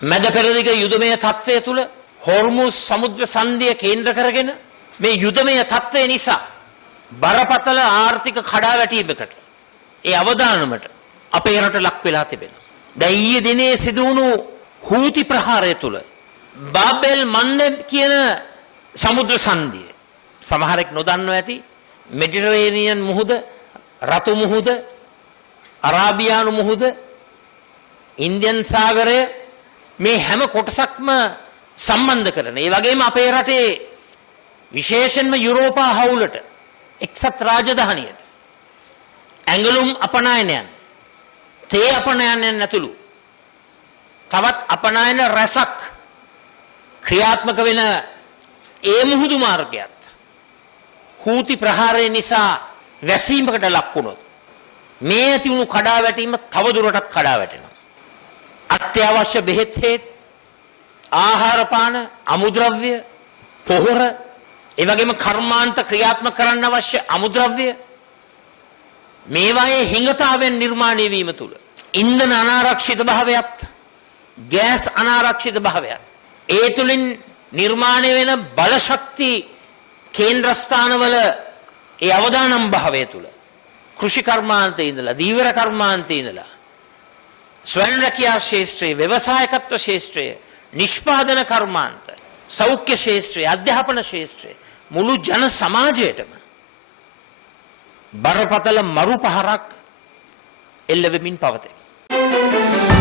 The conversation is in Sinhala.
මැද පෙරදිග යුදමය තත්ත්වය තුල හොර්මුස් සමුද්‍ර සංධිය කේන්ද්‍ර කරගෙන මේ යුදමය තත්ත්වය නිසා බරපතල ආර්ථික කඩාවැටීමකට ඒ අවදානමට අපේ රට ලක් වෙලා තිබෙනවා. දැන් ඊයේ දිනේ සිදු වුණු හූති ප්‍රහාරය තුල බාබෙල් මන්දෙබ් කියන සමුද්‍ර සංධිය සමහරෙක් නොදන්නව ඇති මෙඩිටරේනියන් මුහුද, රතු මුහුද, අරාබියානු මුහුද, ඉන්දියන් සාගරය මේ හැම කොටසක්ම සම්බන්ධ කරන. ඒ වගේම අපේ රටේ විශේෂයෙන්ම යුරෝපා හවුලට එක්සත් රාජධානියට ඇඟලුම් අපනයනයන්, තේ අපනයනයන් ඇතුළු තවත් අපනයන රැසක් ක්‍රියාත්මක වෙන ඒ මුහුදු මාර්ගයත් හූති ප්‍රහාරය නිසා වැසීමකට ලක් වුණොත් මේ ඇති වුණු කඩාවැටීම තවදුරටත් කඩාවැටෙනවා. අත්‍යවශ්‍ය බෙහෙත් හේත්, ආහාර පාන, අමුද්‍රව්‍ය, පොහොර, ඒ වගේම කර්මාන්ත ක්‍රියාත්මක කරන්න අවශ්‍ය අමුද්‍රව්‍ය මේවායේ හිඟතාවෙන් නිර්මාණය වීම තුල ඉන්ධන අනාරක්ෂිත භාවයත්, ගෑස් අනාරක්ෂිත භාවයත්, ඒ තුලින් නිර්මාණය වෙන බලශක්ති කේන්ද්‍රස්ථානවල ඒ අවදානම් භාවය තුල කෘෂි කර්මාන්තයේ ඉඳලා, දීවර කර්මාන්තයේ ඉඳලා, ස්වයං රැකියා ශාස්ත්‍රයේ, ව්‍යවසායකත්ව ශාස්ත්‍රයේ, නිෂ්පාදන කර්මාන්ත, සෞඛ්‍ය ශාස්ත්‍රයේ, අධ්‍යාපන ශාස්ත්‍රයේ මුළු ජන සමාජයටම බරපතල මරු පහරක් එල්ල වෙමින් පවතී.